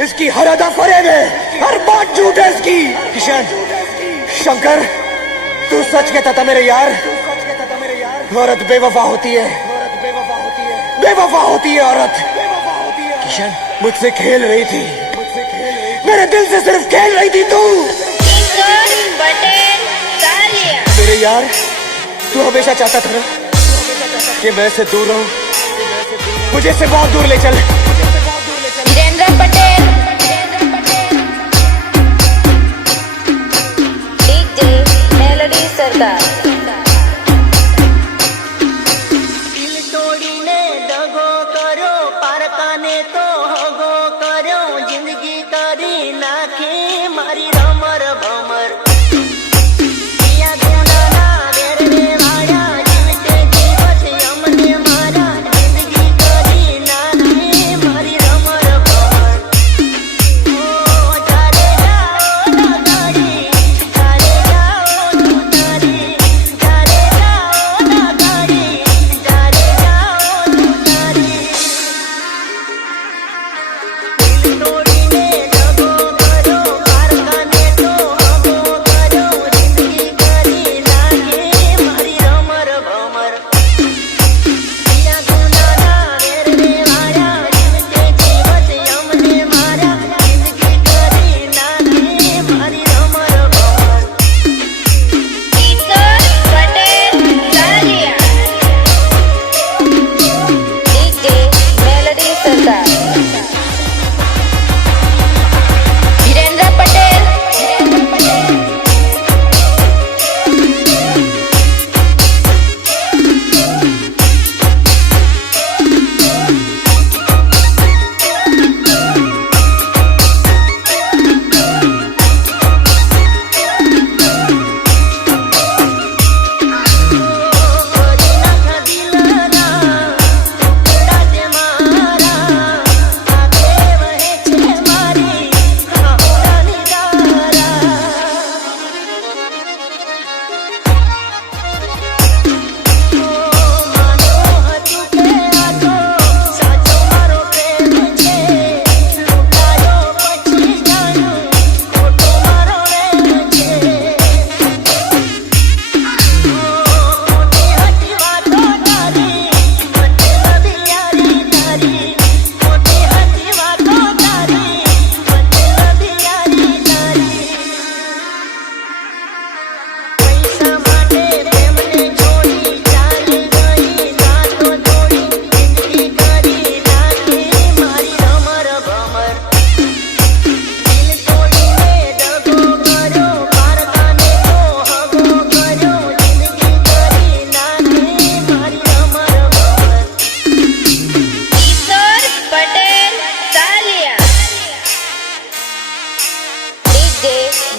इसकी हर अदा फरेब है, हर बात झूठ है इसकी। किशन, शंकर, तू सच कहता था मेरे यार, औरत बेवफा होती है, बेवफा होती है औरत। किशन, मुझसे खेल रही थी, मेरे दिल से सिर्फ खेल रही थी तू। मेरे यार, तू हमेशा चाहता था ना कि मैं इससे दूर रहूं, मुझे इससे बहुत दूर ले चल। वीरेंद्र पटेल, डीजे मेलोडी सरकार। दिल तोड़ीने दगो करो, पारकाने तो हगो करो, जिंदगी करी नाखी मारी रमर भमर।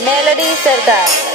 मेलोडी सरकार।